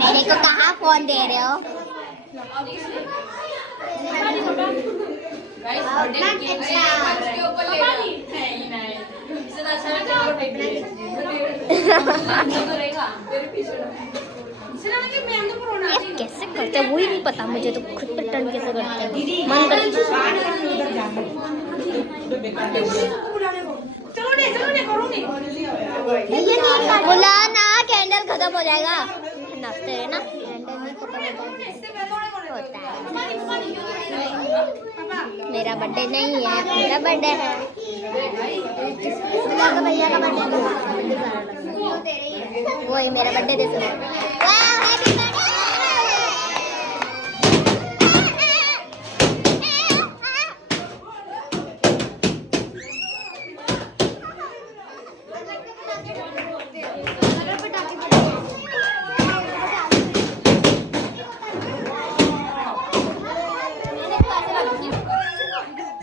मेरे को कहाँ फोन दे रहे हो? कैसे करते हैं वही नहीं पता मुझे, तो खुद पर टर्न कैसे करते हैं मन बोला ना कैंडल खत्म हो जाएगा। नाचते है ना, कैंडल नहीं खत्म होता है। मेरा बर्थडे नहीं है, मेरा बर्थडे है। भैया का बर्थडे वही मेरा बर्थडे दे सुनो।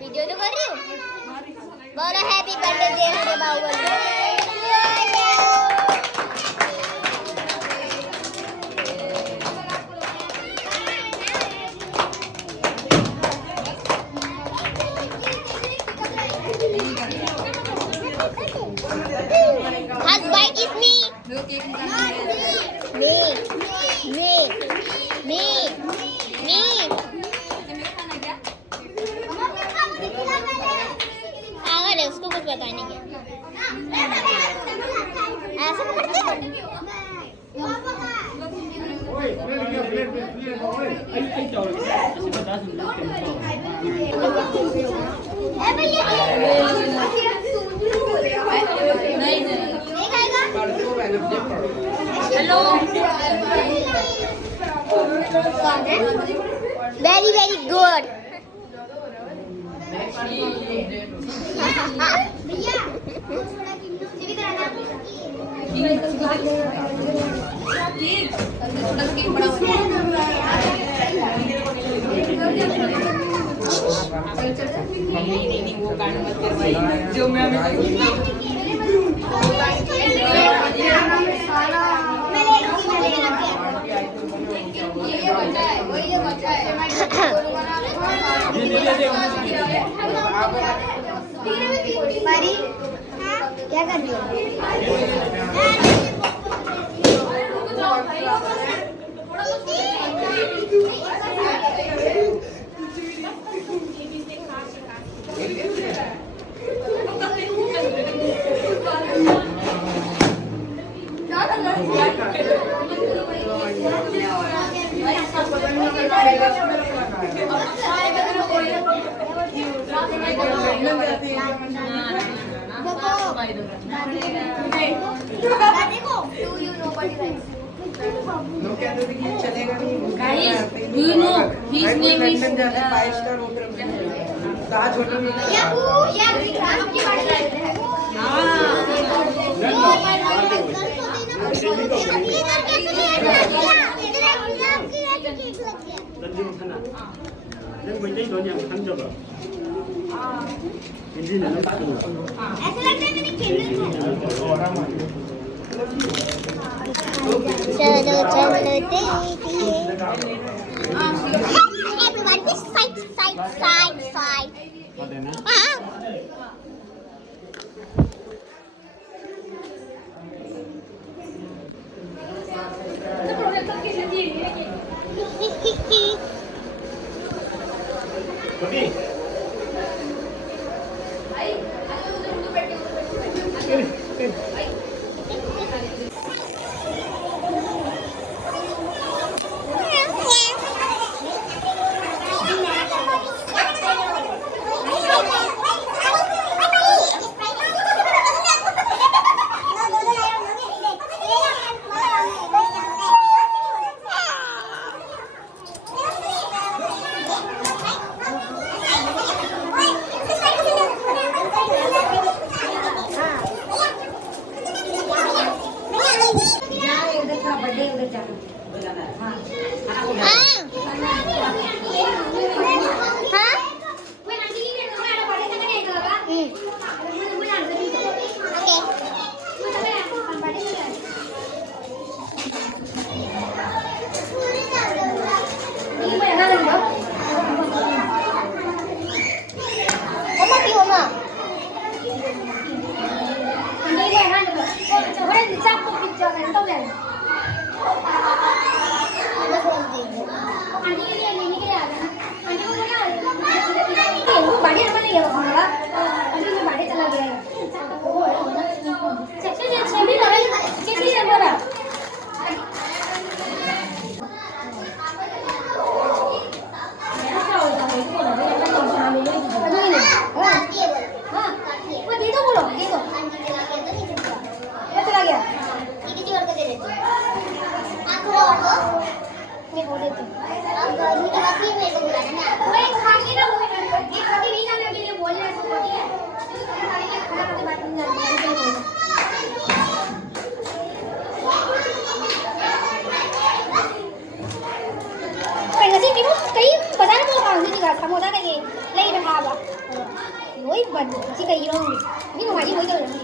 वीडियो तो कर रही हूँ। बोलो हैप्पी बर्थडे जय मेरे Baahubali. Husband is me. Me. पागल है, उसको कुछ पता नहीं क्या ऐसे करते हो। Hello very very good. जो मैं क्या कर रही हो? Do you know his name is 5-star hotel में ताज होटल में चलो everyone this side. बाड़ी में नहीं है खाना अभी मैं बाड़ी चला गया है सबसे छेमी लगा छेमी है मेरा हाँ वो दे दो बोलो दे दो ये चला गया ये किसी और को दे देती आपको और दो मैं बोल देती अब ये बाकी मेरे को बुलाना ना कोई खाने ना ये खाने नहीं जाने के लिए बोलना है ठीक है खाने के खाना के बात नहीं जाने cái gì cái cái bà đã mua hàng gì cả thằng mua ra đây này lấy được hàng à núi bẩn chỉ cái gì đâu nhưng mà ngoài chỉ mới chơi làm gì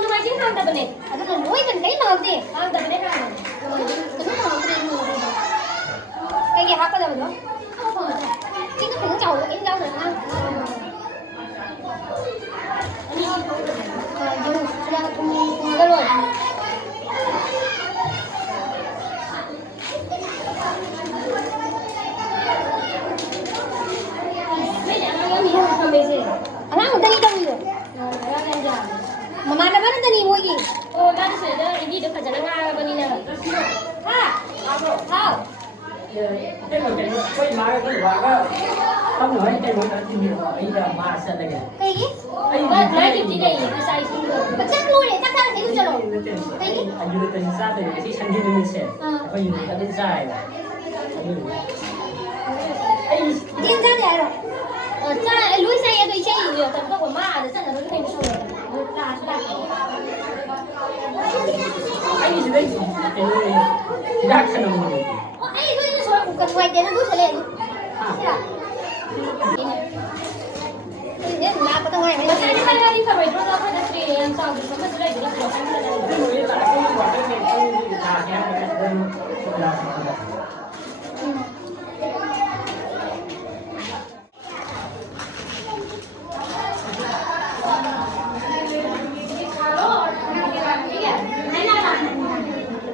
nhưng mà chỉ hàng tập này nó là núi mình cái nào gì hàng tập này hàng rồi cái nó hàng cái mua cái gì hả có đâu nữa chứ nó cũng chầu cái đâu được ha dùng ra cùng cái rồi Anak udah ni dong itu. Mama ada mana tadi lagi? Oh, mana sudah ini dekat jalan apa bani nak? Ha? Ha? Cái một cái má cái quả đó không nói cái một cái nhiều ấy là má sẽ là Cái gì? Nói chuyện gì đây? Cái sai gì? Chắc luôn đấy, chắc chắn là thế rồi. Cái gì? anh như cái ra từ cái sang như mình sẽ có nhiều cái đến dài là Điên ra vậy rồi. Ra lối xe tôi chơi nhiều, tầm có của má để chắc là nó thành cái rồi. Ta. anh như thế cái ra khăn ông rồi Anh tôi nó rồi cũng cần quay đến nó rút lên. Ini lah apa tengah ini? Saya kan hari kau itu dah pada sri yang tahu semua sudah jelas kalau kan ada. cái người ta cái quả cái này không là cái là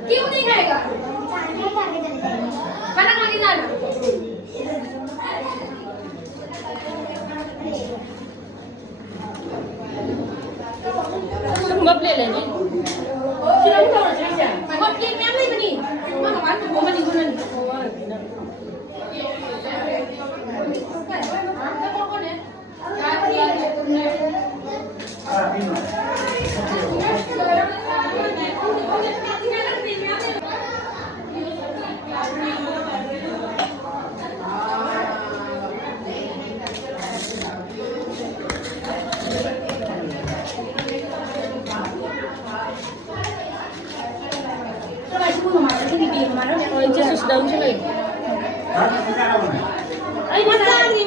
क्यों नहीं खाएगा? खाना खा के जाना। Ngập lên này đi. Chứ đâu có là chơi chả. Ngọt kia nhắm đi bani. Má mà bán của bani con này. Chứ sụt đông chứ này. Ấy mắt ra thì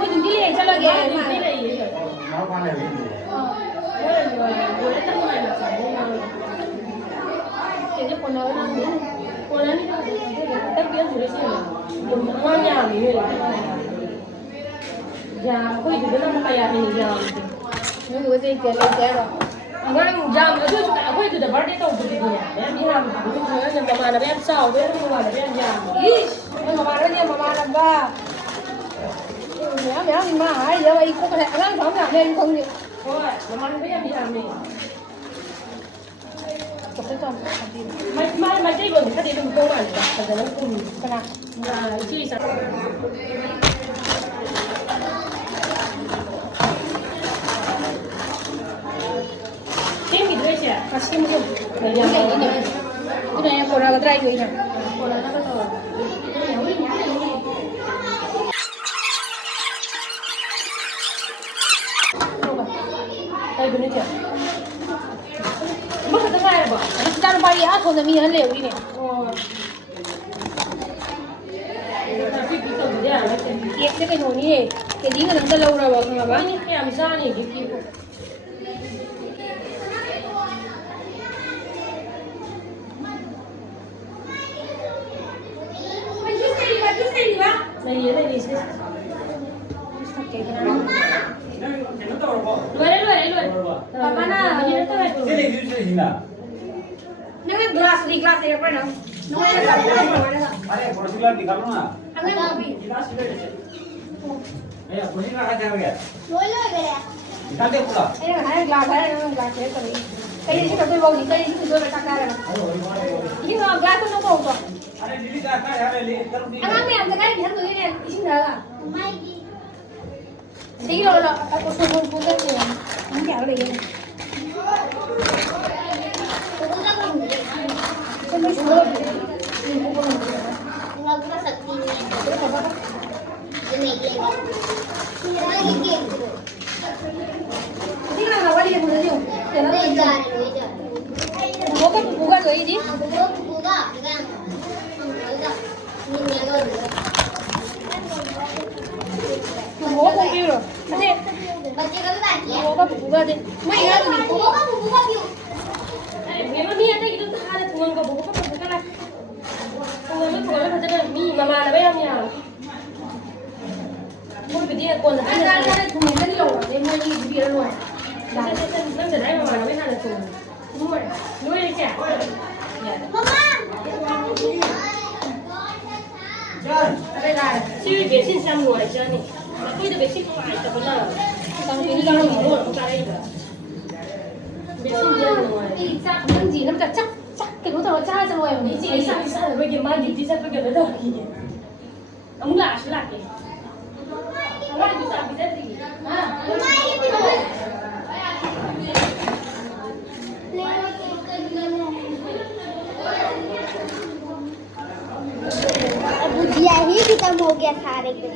mới đừng đi lên cho là ghê mà. Đi này. nó qua này Con nói tách biến rồi đấy chứ. Ngon nhà mình rồi. Già có gì đó nó phải nhà mình già. Nó người gì kể rồi. Ngang già mà chưa cả có gì đó bắt đi tàu được nhà. Em đi làm cũng thấy là mà là em sao đấy nhưng mà là em già. Nhưng mà bà đó nha, mà làm ba. Mẹ thì mà hãy giờ ấy có thể ăn không làm nên không được. Thôi, mà ăn với em đi làm này. Chụp cái con. Mai cái vườn cái gì đừng cô này, phải nó cùng Cái nào? là chi sao? Cái gì đấy chị? Kasi mo yun. Cái này cô ra cái trai rồi nè. Wala na ba to? Ay, ganun siya. Bakit ang kaya ba? Nó ra nó bay á, thôi là mi nó liều đi nè. Oo. Traffic dito, ganyan. Cái nồi như này, cái gì mà nằm ra lâu rồi mà Ba bán. ni kaya misali, gigi ko. Nahihira, isis. Luar. Papa na, mahirap to eh. cái này cái gì nào Nó cái glass 3 class लेकर पढ़ना नोए ना पढ़ना अरे procedure निकालो ना हमें भी भैया प्रोसीजर का क्या हो गया नोए लो गया निकाल दे पूरा ये है ग्लास है ग्लास है कभी कई इसी तो वो नहीं कई इसी तो बेटा का रहा ये ना ग्लास तो नो को अरे लीली का यार ले कर दी अगर मैं अंदर का ध्यान दो ये इसी ना माई सही लो लो उसको बोल कर दे हम क्या हो रही है तो मैं छोड़ दूंगा पूरा शक्ति नहीं है ये नहीं लेगा मेरा ये ठीक है ना वाली है मुझे जो चलो ले जा वो का बुगा जो है जी वो बुगा वो को क्यों अरे बच्चे का भी बाकी है वो का बुगा दे मैं याद नहीं वो का बुगा क्यों मैं मम्मी आता कि तो हाल तुम को बुक को बुक ला तुम को भजन मी मामा ना बे हम यार मुझे भी दिया कौन anh ra đây thùng này rất nhiều để mua đi bia rồi nó sẽ đấy mà nó mới ăn được tuần nuôi đi kẻ mama đây là chứ vệ sinh xăm nuôi cho này tôi được vệ sinh không phải tập là xong thì đi ra ngoài luôn không ra đây được vệ sinh riêng nuôi đi ra cái gì nó chắc chắc cái nó thằng cha rồi đi chị sang rồi bây giờ mai đi sang bây giờ nó đâu kì ông là chứ là kì ông là bisa bisa gì भुजिया ही खत्म हो गया सारे कुछ